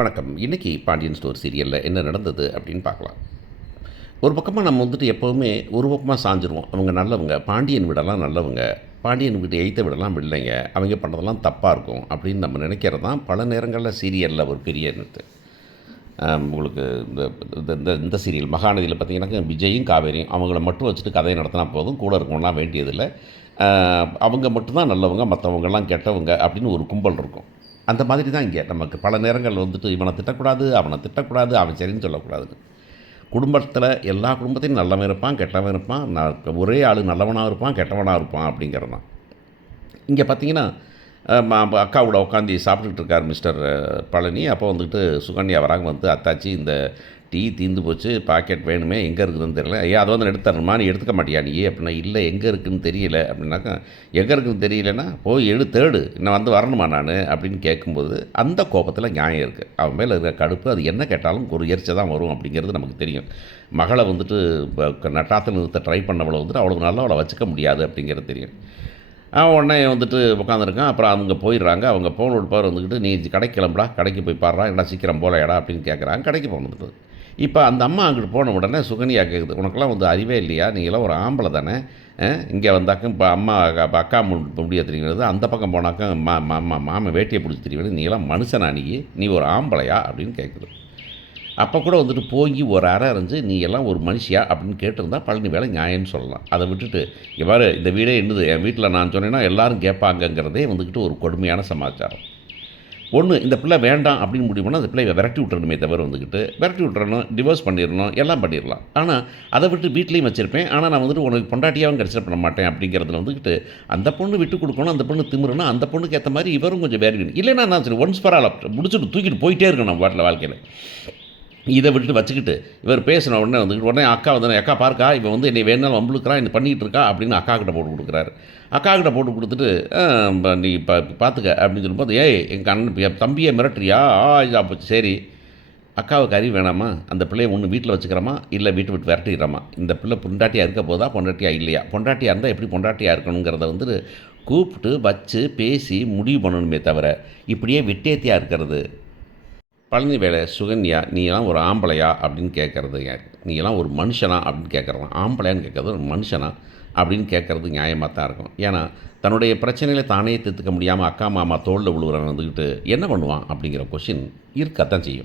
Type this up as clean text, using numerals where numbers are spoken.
வணக்கம். இன்றைக்கி பாண்டியன் ஸ்டோர் சீரியலில் என்ன நடந்தது அப்படின்னு பார்க்கலாம். ஒரு பக்கமாக நம்ம எப்போவுமே ஒரு பக்கமாக சாஞ்சிருவோம். அவங்க நல்லவங்க, பாண்டியன் வீடெல்லாம் நல்லவங்க, பாண்டியன் வீட்டு எய்த்த வீடெல்லாம் இல்லைங்க, அவங்க பண்ணுறதெல்லாம் தப்பாக இருக்கும் அப்படின்னு நம்ம நினைக்கிறது தான் பல நேரங்களில் சீரியலில் ஒரு பெரிய நிறுத்து. உங்களுக்கு இந்த இந்த இந்த சீரியல் மகாநதியில் பார்த்திங்கன்னாக்கா விஜயும் காவேரியும் அவங்கள மட்டும் வச்சுட்டு கதையை நடத்தினா போதும், கூட இருக்கணும்லாம் வேண்டியதில்லை. அவங்க மட்டும்தான் நல்லவங்க, மற்றவங்கெல்லாம் கெட்டவங்க அப்படின்னு ஒரு கும்பல் இருக்கும். அந்த மாதிரி தான் இங்கே நமக்கு பல நேரங்கள் இவனை திட்டக்கூடாது, அவனை திட்டக்கூடாது, அவன் சரின்னு சொல்லக்கூடாதுன்னு. குடும்பத்தில் எல்லா குடும்பத்தையும் நல்லவன் இருப்பான், கெட்டவன் இருப்பான், ஒரே ஆள் நல்லவனாக இருப்பான், கெட்டவனாக இருப்பான் அப்படிங்கிறது தான். இங்கே பார்த்தீங்கன்னா அக்காவோட உட்காந்து சாப்பிட்டுட்டு இருக்கார் மிஸ்டர் பழனி. அப்போ சுகன்யா வராங்க, அத்தாச்சி இந்த டீ தீர்ந்து போச்சு, பாக்கெட் வேணுமே, எங்கே இருக்குதுன்னு தெரியல. ஐயா அதை எடுத்துறணுமா, நீ எடுத்துக்க மாட்டியா நீ அப்படின்னா, இல்லை எங்கே இருக்குதுன்னு தெரியல அப்படின்னாக்கா, எங்கே இருக்குதுன்னு தெரியலன்னா போய் தேடு, இன்னும் வரணுமா நான் அப்படின்னு கேட்கும்போது அந்த கோபத்தில் நியாயம் இருக்குது. அவன் மேலே இருக்கிற கடுப்பு அது என்ன கேட்டாலும் ஒரு எரிச்சல் தான் வரும் அப்படிங்கிறது நமக்கு தெரியும். மகளை நட்டாத்தில் நிறுத்த ட்ரை பண்ணவளை அவளுக்கு நல்லா அவளை வச்சுக்க முடியாது அப்படிங்கிறது தெரியும். அவன் உடனே உட்காந்துருக்கான். அப்புறம் அவங்க போயிடுறாங்க. அவங்க போன உட்பார் நீ கடைக்கு கிளம்புடா, கடைக்கு போய் பாடுறா, என்ன சீக்கிரம் போல எடா அப்படின்னு கேட்குறாங்க. கடைக்கு போனது. இப்போ அந்த அம்மா அங்கிட்டு போன உடனே சுகன்யா கேட்குது, உனக்கெல்லாம் அறிவே இல்லையா, நீங்களாம் ஒரு ஆம்பளை தானே, இங்கே வந்தாக்க இப்போ அம்மா அக்கா முடிய தெரியுங்கிறது, அந்த பக்கம் போனாக்கா மாமன் வேட்டியை பிடிச்சி தெரியுது, நீங்களாம் மனுஷனா, நீ ஒரு ஆம்பளையா அப்படின்னு கேட்குது. அப்போ கூட போய் ஒரு அறை அரைஞ்சு நீ எல்லாம் ஒரு மனுஷியா அப்படின்னு கேட்டிருந்தா பழனி வேலை நியாயம்னு சொல்லலாம். அதை விட்டுட்டு எவ்வாறு இந்த வீடே என்னது, என் வீட்டில் நான் சொன்னேன்னா எல்லோரும் கேட்பாங்கங்கிறதே ஒரு கொடுமையான சமாச்சாரம். ஒன்று, இந்த பிள்ளை வேண்டாம் அப்படின்னு முடிவு பண்ணால் அந்த பிள்ளையை விரட்டி விட்டுறணுமே தவிர விரட்டி விட்டுறணும், டிவோர்ஸ் பண்ணிடணும், எல்லாம் பண்ணிடலாம். ஆனால் அதை விட்டு வீட்லேயும் வச்சுருப்பேன், ஆனால் நான் உனக்கு பொண்டாட்டியாகவும் கன்சிடர் பண்ண மாட்டேன் அப்படிங்கிறதுல அந்த பொண்ணு விட்டு கொடுக்கணும், அந்த பொண்ணு திமுறணும், அந்த பொண்ணுக்கு ஏற்ற மாதிரி இவரும் கொஞ்சம் வேறு இல்லைன்னா நான் சரி ஒன்ஸ் பரவாயில்ல முடிச்சுட்டு தூக்கிட்டு போயிட்டே இருக்கணும் நம்ம வாழ்க்கையில். இதை விட்டுட்டு வச்சுக்கிட்டு இவர் பேசின உடனே அக்கா அக்கா பார்க்கா இவன் என்னை வேணாலும் வம்புழுக்கிறான், என்ன பண்ணிகிட்டு இருக்கா அப்படின்னு அக்கா கிட்ட போட்டு கொடுக்குறாரு. அக்கா கிட்ட போட்டு கொடுத்துட்டு நீ பார்த்துக்க அப்படின்னு சொல்லும்போது, ஏய் எங்கள் அண்ணன் தம்பியை மிரட்டுறியா, இதாக போச்சு, சரி அக்காவுக்கு அறிவு வேணாமா, அந்த பிள்ளையை ஒன்று வீட்டில் வச்சுக்கிறோமா, இல்லை வீட்டை விட்டு விரட்டிடுறாமா, இந்த பிள்ளை பொண்டாட்டியாக இருக்க போதா பொண்டாட்டியாக இல்லையா, பொண்டாட்டியாக இருந்தால் எப்படி பொண்டாட்டியாக இருக்கணுங்கிறத கூப்பிட்டு வச்சு பேசி முடிவு பண்ணணுமே தவிர இப்படியே விட்டேத்தியாக இருக்கிறது. பழனி வேலை சுகன்யா, நீலாம் ஒரு ஆம்பளையா அப்படின்னு கேட்குறது யார், நீலாம் ஒரு மனுஷனா அப்படின்னு கேட்குறது, ஆம்பளையான்னு கேட்குறது ஒரு மனுஷனா அப்படின்னு கேட்குறது நியாயமாக தான் இருக்கும். ஏன்னா தன்னுடைய பிரச்சனைகளை தானே தீர்த்துக்க முடியாமல் அக்கா மாமா தோளில் விழுவுறவன் என்ன பண்ணுவான் அப்படிங்கிற கொஷின் இருக்கத்தான் செய்யும்.